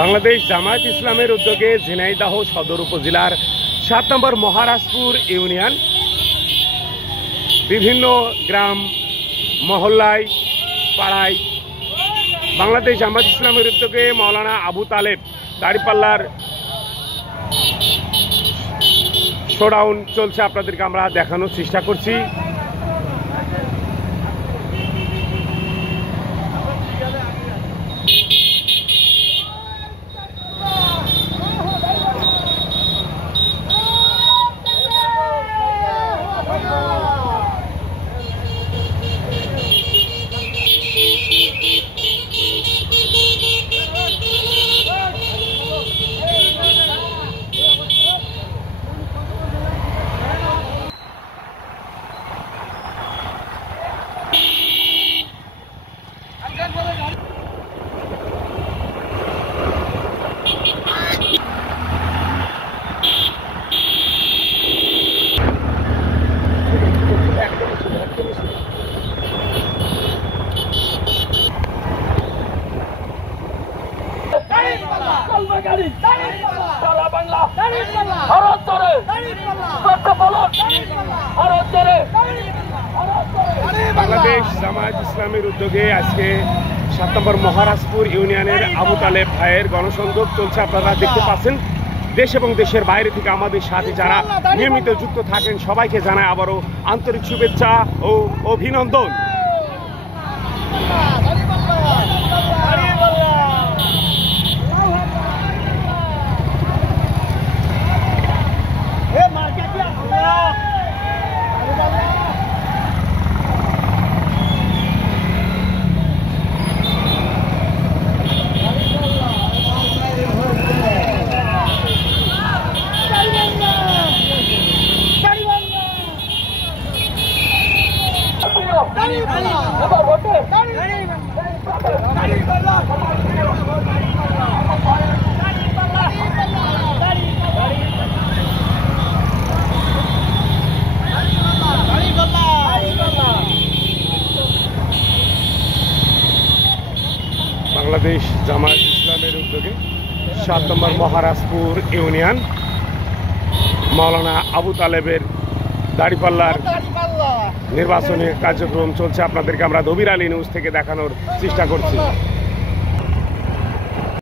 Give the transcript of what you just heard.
বাংলাদেশ জামায়াত ইসলামের উদ্যোগে ঝিনাইদহ সদর উপজেলার ৭ নম্বর মহারাজপুর ইউনিয়ন বিভিন্ন গ্রাম মহল্লায় পাড়ায় বাংলাদেশ জামায়াত ইসলামের উদ্যোগে মাওলানা আবু তালেব দাড়িপাল্লার শোডাউন চলছে। আপনাদেরকে আমরা দেখানোর চেষ্টা করছি। বাংলাদেশ জামায়াত ইসলামের উদ্যোগে আজকে ৭ নম্বর মহারাজপুর ইউনিয়নের আবু তালেব ভাইয়ের গণসংযোগ চলছে। আপনারা দেখতে পাচ্ছেন। দেশ এবং দেশের বাইরে থেকে আমাদের সাথে যারা নিয়মিত যুক্ত থাকেন সবাইকে জানায় আবারও আন্তরিক শুভেচ্ছা ও অভিনন্দন। বাংলাদেশ জামায়াত ইসলামের উদ্যোগে ৭ নম্বর মহারাজপুর ইউনিয়ন মাওলানা আবু তালেবের দাড়িপাল্লার নির্বাচনী কার্যক্রম চলছে। আপনাদেরকে আমরা ধবির আলী নিউজ থেকে দেখানোর চেষ্টা করছি।